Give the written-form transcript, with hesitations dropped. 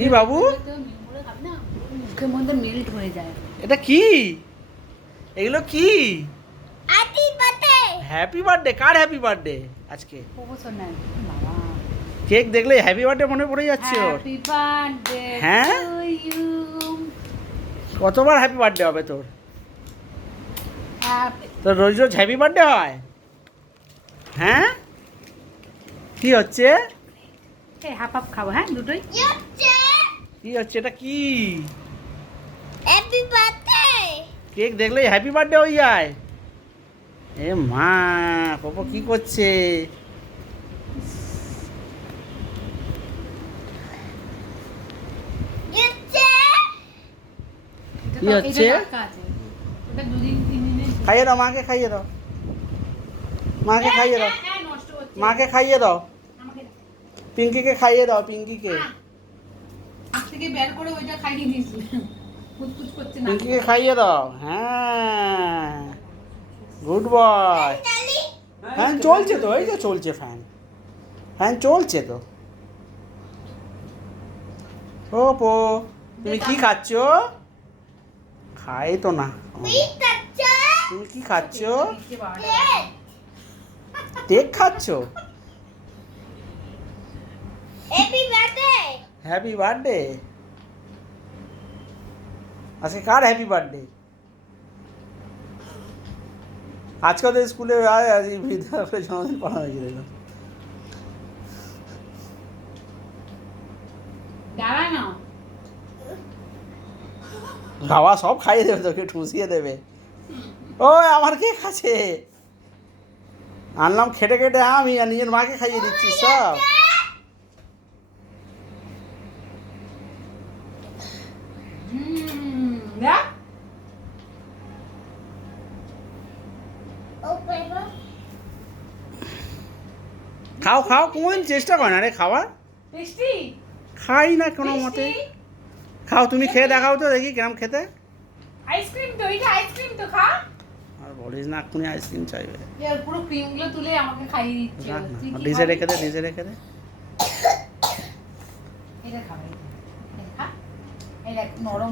কি বাবু মুখের মধ্যে মেল্ট হয়ে যায়। এটা কি? এগুলো কি? Happy birthday. Happy birthday? কার হ্যাপি বার্থডে আজকে? প্রফেশনাল বাবা। কেক দেখলে হ্যাপি বার্থডে মনে পড়ে যাচ্ছে ওর। হ্যাপি বার্থডে হ্যাঁ? To you. কতবার হ্যাপি বার্থডে হবে তোর? তোর রোজ রোজ হ্যাপি বার্থডে হয়? হ্যাঁ, কি হচ্ছে? এই হাফ হাফ খাবো, হ্যাঁ দুটোই। কি হচ্ছে এটা? কি হ্যাপি বার্থডে। কেক দেখলেই হ্যাপি বার্থডে হয়ে যায়? এ মা, পপো কি করছে? কি হচ্ছে? ওটা দুদিন তিন দিনের খাইয়ে দাও মাকে, খাইয়ে দাও মাকে, খাইয়ে দাও নষ্ট হচ্ছে। মাকে, খাইয়ে দাও আমাকে পিঙ্কিকে, খাইয়ে দাও পিঙ্কিকে, আজ থেকে বের করে ওইটা খাইয়ে দিয়েছি। কুচকুচ করছে না। পিঙ্কিকে খাইয়ে দাও। হ্যাঁ, গুড বয়। ফ্যান চলছে তো, এই তো চলছে ফ্যান, ফ্যান চলছে তো। ও পো, তুমি কি খাচ্ছ? খাই তো না। তুমি কি খাচ্ছ? কেক খাচ্ছ? Happy birthday. Happy birthday? আজকে কার হ্যাপি বার্থডে? আজকে তো স্কুলে আজ বিদ্যালয়ে জন্মদিন পালন হয়েছে দেখলাম। দাঁড়া না। খাওয়া সব খাইয়ে দেবে, তোকে ঠুসিয়ে দেবে। ও আমার কে খাচ্ছে? আনলাম খেটে খেটে আমি, আর নিজের মাকে খাইয়ে দিচ্ছি সব। দেখ খাও খাও, কোন চেষ্টা করে না রে খাওয়ার। টেস্টি। খাই না কোনো মতে। খাও, তুমি খেয়ে দেখাও তো দেখি কেমন খেতে। আইসক্রিম তো, এটা আইসক্রিম তো খা। আর বলিস না, এক্ষুনি আইসক্রিম চাইবে। এর পুরো ক্রিমগুলো তুলে আমাকে খাইয়ে দিচ্ছে। রাখ না, তুই কি ডিজে খাবি? রেখে দে, ডিজে রেখে দে। এটা খাবে। এটা খা। এই দেখ নরম।